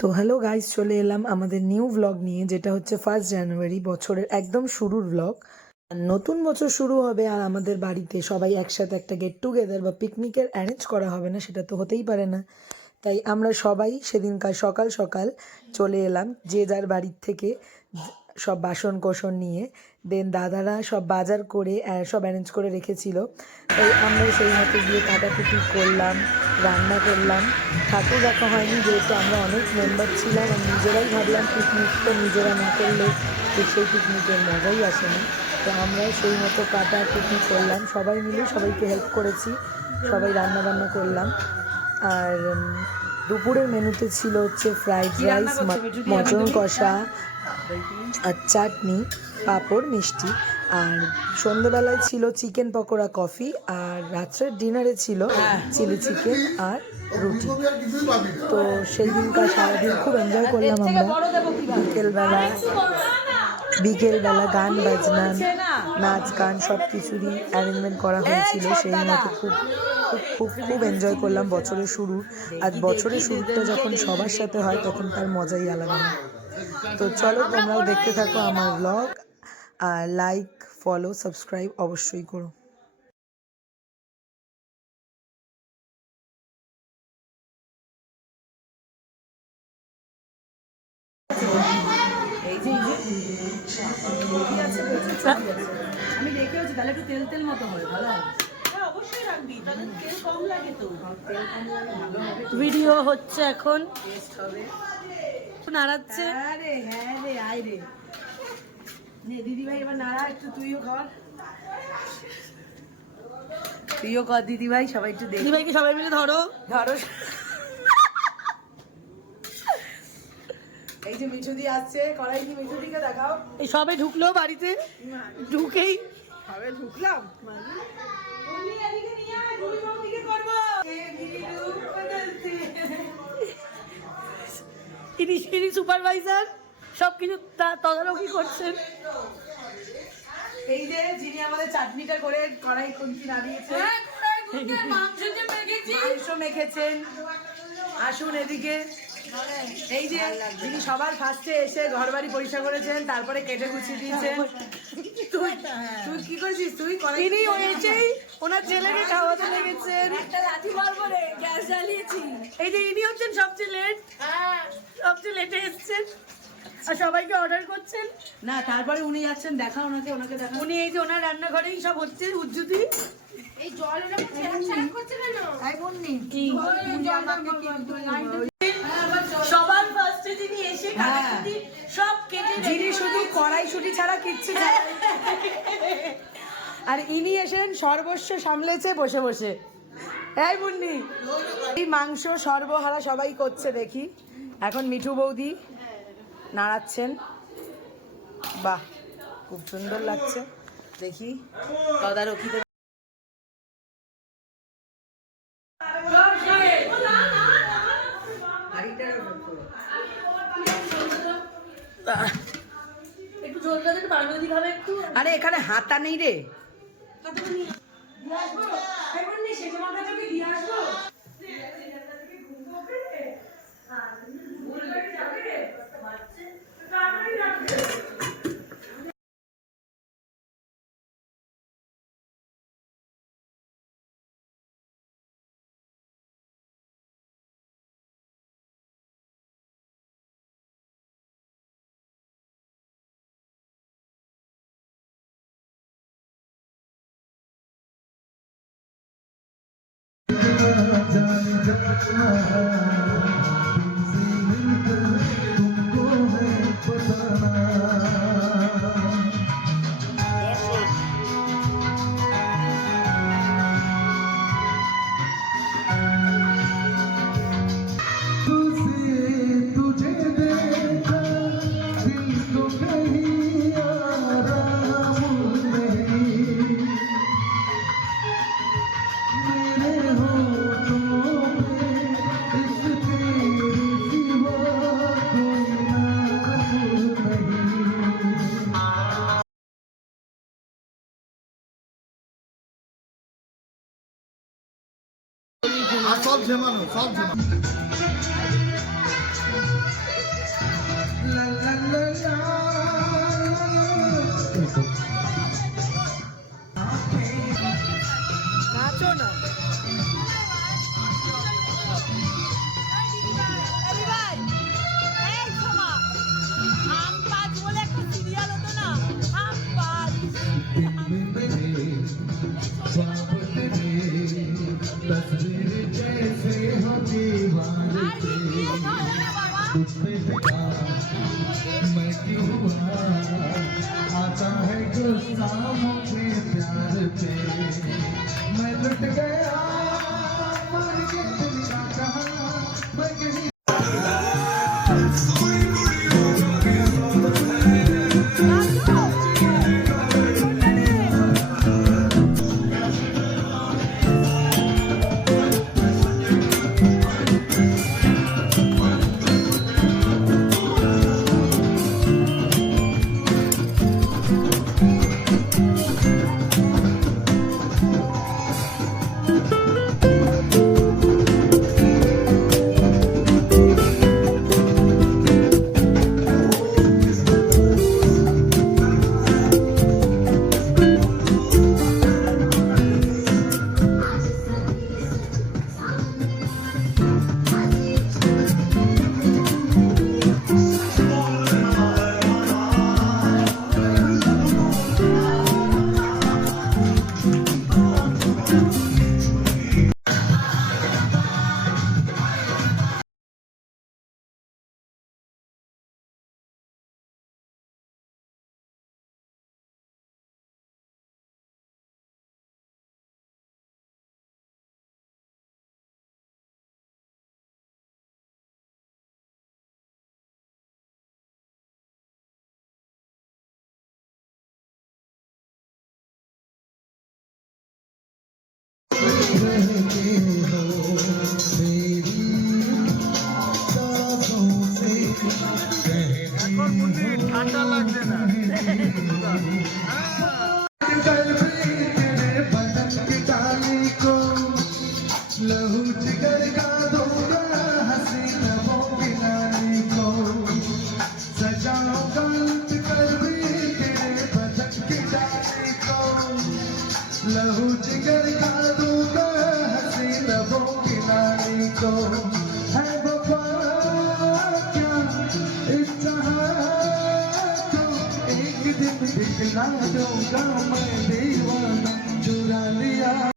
তো hello guys, চলে এলাম আমাদের নিউ ব্লগ নিয়ে, যেটা হচ্ছে 1 জানুয়ারি, বছরের একদম শুরুর ব্লগ। নতুন বছর শুরু হবে আর আমাদের বাড়িতে সবাই একসাথে একটা গেট টুগেদার বা পিকনিকের অ্যারেঞ্জ করা হবে না, সেটা তো হতেই পারে না। তাই আমরা সবাই সেদিনকার সকাল সকাল চলে এলাম যে যার বাড়ির থেকে সব বাসন কোসন নিয়ে। দেন দাদারা সব বাজার করে সব অ্যারেঞ্জ করে রেখেছিল। তাই আমরা সেই মতো গিয়ে কাটাকুটি করলাম, রান্না করলাম। ঠাকুর রাখা হয়নি যেহেতু আমরা অনেক মেম্বার ছিলাম, আর নিজেরাই ভাবলাম পিকনিক তো নিজেরা না করলে সেই পিকনিকের মজাই আসে না। তো আমরা সেই মতো কাটাকুটি করলাম, সবাই মিলে সবাইকে হেল্প করেছি, সবাই রান্না বান্না করলাম। আর দুপুরের মেনুতে ছিল হচ্ছে ফ্রাইড রাইস, মটন কষা আর চাটনি, পাঁপড়, মিষ্টি। আর সন্ধ্যেবেলায় ছিল চিকেন পকোড়া, কফি। আর রাত্রের ডিনারে ছিল চিলি চিকেন আর রুটি। তো সেই দিনকার সারাদিন খুব এনজয় করলাম আমরা। বিকেলবেলা গান বাজনা, নাচ গান সব কিছুরই অ্যারেঞ্জমেন্ট করা হয়েছিল। সেই মতো খুব খুব খুব খুব এনজয় করলাম বছরের শুরু। আজ বছরের শুরুটা যখন সবার সাথে হয় তখন তার মজাই আলাদা। তো চলো তোমরাও দেখতে থাকো আমার ব্লগ, আর লাইক, ফলো, সাবস্ক্রাইব অবশ্যই করো। আমি রেখেওছি, তাহলে একটু তেল তেল মতো হবে, ভালো হবে। ভিডিও হচ্ছে এখন, নাড়াচ্ছে। আরে হ্যাঁ রে, আয় রে, দিদি ভাই এবার নাড়া একটু, তুইও কর, তুইও কর দিদি ভাই, সবাই একটু দিদি ভাইকে সবাই মিলে ধরো ধরো। এই যে মিঠু দি আসছে, কড়াই কি মিঠু দিকে দেখাও। এই সবে ঢুকলো বাড়িতে, ঢুকেই সবে ঢুকলাম। ইনি সুপারভাইজার, সবকিছু তদারকি করছেন। এই যে যিনি আমাদের চাটনিটা করে কড়াই খুন্তি নাড়িয়েছেন, মাংস মেখেছেন, আসুন এদিকে। এই যে যিনি সবার ফার্স্টে এসে ঘর বাড়ি পরিষ্কার করেছেন, তারপরে কেটে গুছিয়ে দিয়েছেন। তুই কি করছিস? তুই তিনি এসেই ওনার ছেলেকে খাওয়াতে লেগেছেন। এই যে ইনি হচ্ছেন সবচেয়ে লেট, সবচেয়ে লেটে এসছেন আর সবাইকে অর্ডার করছেন। না তারপরে উনি যাচ্ছেন, দেখা ওনাকে, দেখা। উনি এই যে ওনার রান্নাঘরেই সব হচ্ছে উজ্জুতি। এই জল করছে কেন? সবার ফার্স্টে যিনি এসে সব কেটে, যিনি শুধু কড়াইশুঁটি ছাড়া কিচ্ছু জানেন। আর ইনি এসেন সর্বস্ব সামলেছে বসে বসে। এই মুন্নি, এই মাংস সর্বহারা সবাই করছে দেখি। এখন মিঠু বৌদি নাড়াচ্ছেন, বাহ খুব সুন্দর লাগছে দেখি। তদারকিতে একটু ঝোলটা একটু পারমাণবিক হবে একটু। আরে এখানে হাতা নেই রে। সব ঝেমানো, সব ঝেমানো। तुझ पे फिदा मैं क्यों हुआ आता है गुस्सा मुझे प्यार पे मैं लुट गया मर के दिल का कहा मैं कहीं ঠান্ডা লাগছে না लहू जिगर का दूंगा हंसी लबों की नानी को सजाओ गलत कर भी तेरे बदन की डाली को लहू जिगर का दूंगा हंसी लबों की नानी को है वफा क्या इस चाहत को एक दिन दिखला दूंगा मैं दीवाना चुरा लिया